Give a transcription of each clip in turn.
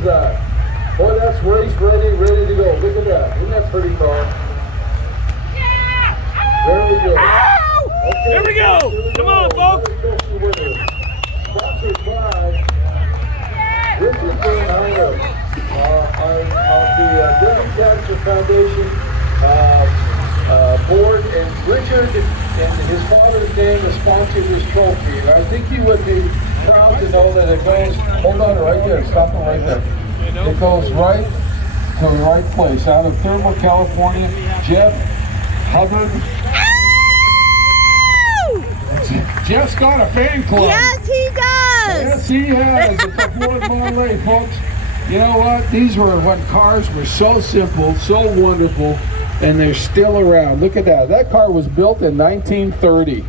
is that? Boy, that's race ready to go. Look at that. Isn't that pretty car? There we go. Okay, There we go. Come on, folks. Sponsored by Richard Bernheimer of the Devon Cancer Foundation board, and Richard, in his father's name, has sponsored this trophy. And I think you would be proud to know that it goes, hold on right there, stop it right there. It goes right to the right place. Out of Thermal, California, Jeff Hubbard. Jeff's got a fan club. Yes, he does. Yes, he has. It's a Ford Model A, folks. You know what? These were when cars were so simple, so wonderful, and they're still around. Look at that. That car was built in 1930.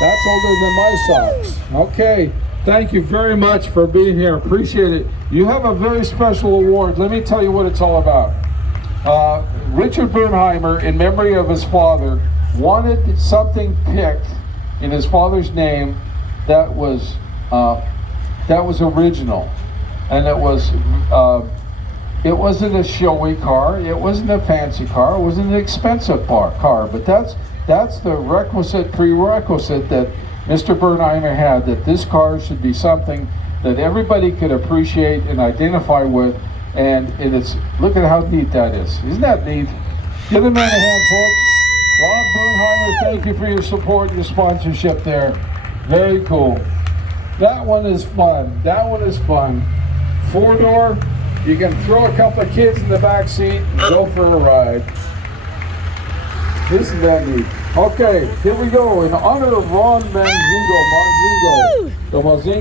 That's older than my socks. Okay. Thank you very much for being here. Appreciate it. You have a very special award. Let me tell you what it's all about. Richard Bernheimer, in memory of his father, wanted something picked in his father's name that was original, and it wasn't a showy car, it wasn't a fancy car, it wasn't an expensive car, but that's the prerequisite that Mr. Bernheimer had, that this car should be something that everybody could appreciate and identify with, and it's, look at how neat that is. Isn't that neat? Give the man a hand, folks. Rob Bernheimer, thank you for your support and your sponsorship there. Very cool. That one is fun. That one is fun. 4-door. You can throw a couple of kids in the back seat and go for a ride. Isn't that neat? Okay, here we go. In honor of Ron Manzingo, the Manzingo.